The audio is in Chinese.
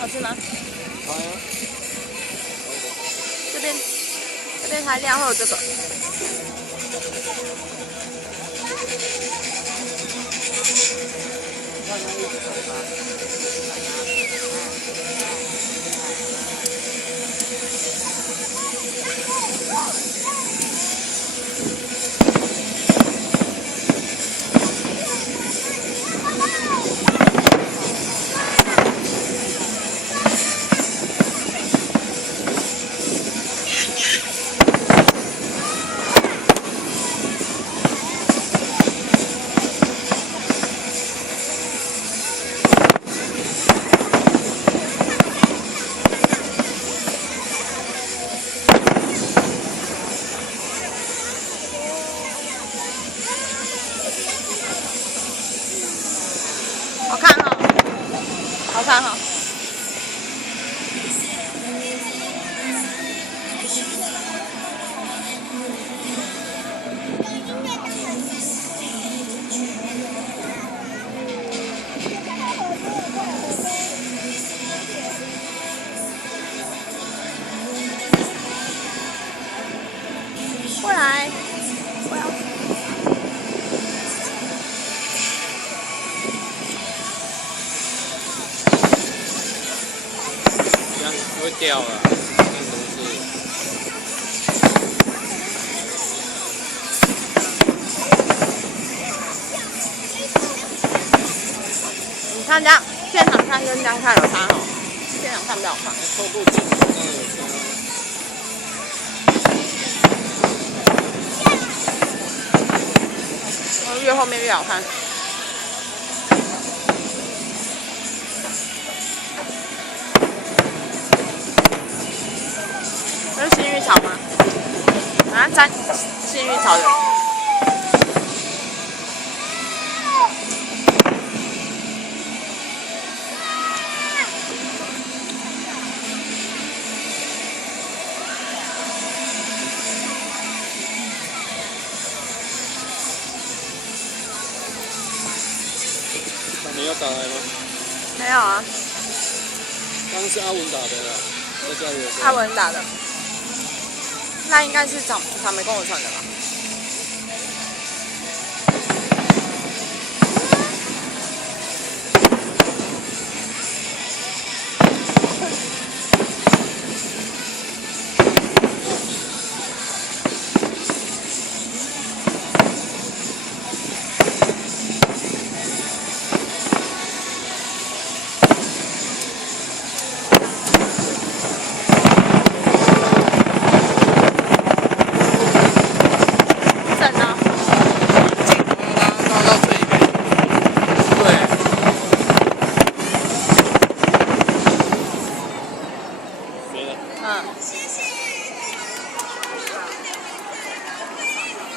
好吃吗？好呀。这边还料会有这个。好看哈，好看哈。过来，我要。这样会掉了，那东西。你看这样，现场看跟这样看有差哦。现场看比较好看。透过镜头当然有差。越后面越好看。这是幸运草吗？啊，沾幸运草的。你要打来吗？没有啊。刚刚是阿文打的啦，在家里。阿文打的。那应该是草莓跟我传的吧。嗯。